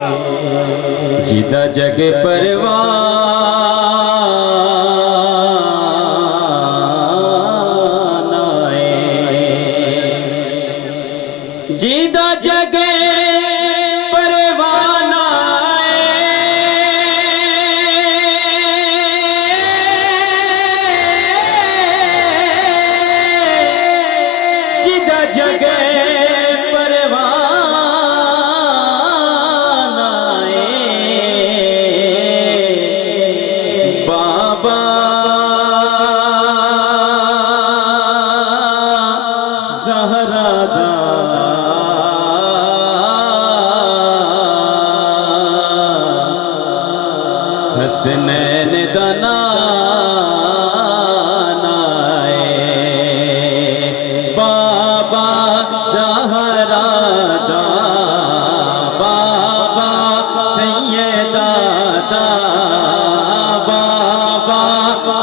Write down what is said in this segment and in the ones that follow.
जिदा जग परवान आए, जिदा जग परवान आए, जिदा जग हसनैन दाना बाबा ज़हरा दा बाबा सैयदा दा बाबा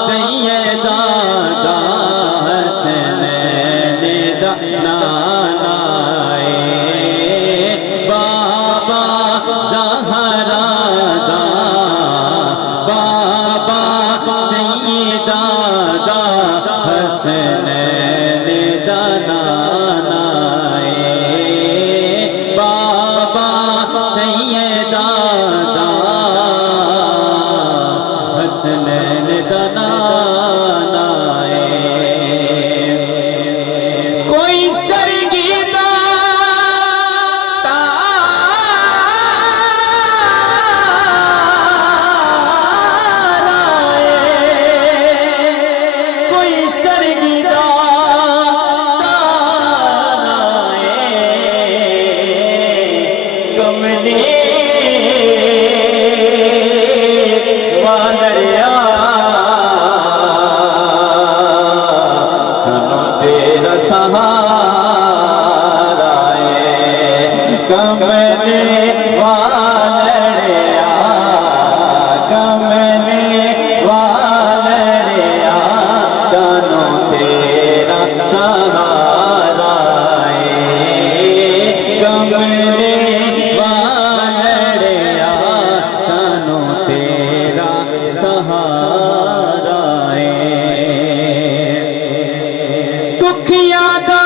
सैयदा दा हसनैन दाना बाबा ज़हरा दा बाबा सैयदा दा हसनैन दाना बाबा सैयदा दा हसनैन दाना कोई सरगीदा कमले वालड़िया सनो तेरा सहारा कमले वालड़िया कमले वालड़िया सनो तेरा सहारा कमले दुखिया दा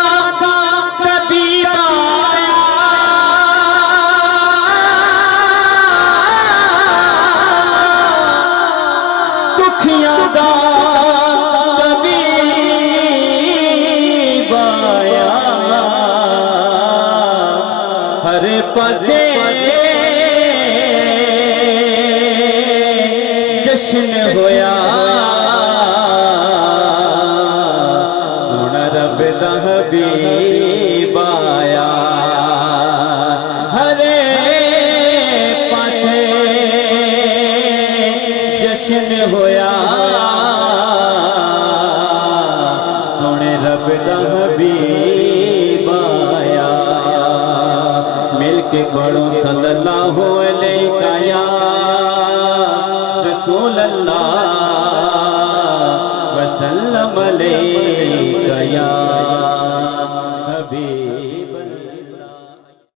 तबीब आया दुखिया दा तबीब आया हर पासे जश्न होया रब दा हबीब आया हरे पासे जश्न होया सोने रब दा हबीब आया मिल के पढ़ो सल्लल्लाहु अलैहि या रसूल अल्लाह वसल्लम अलैका या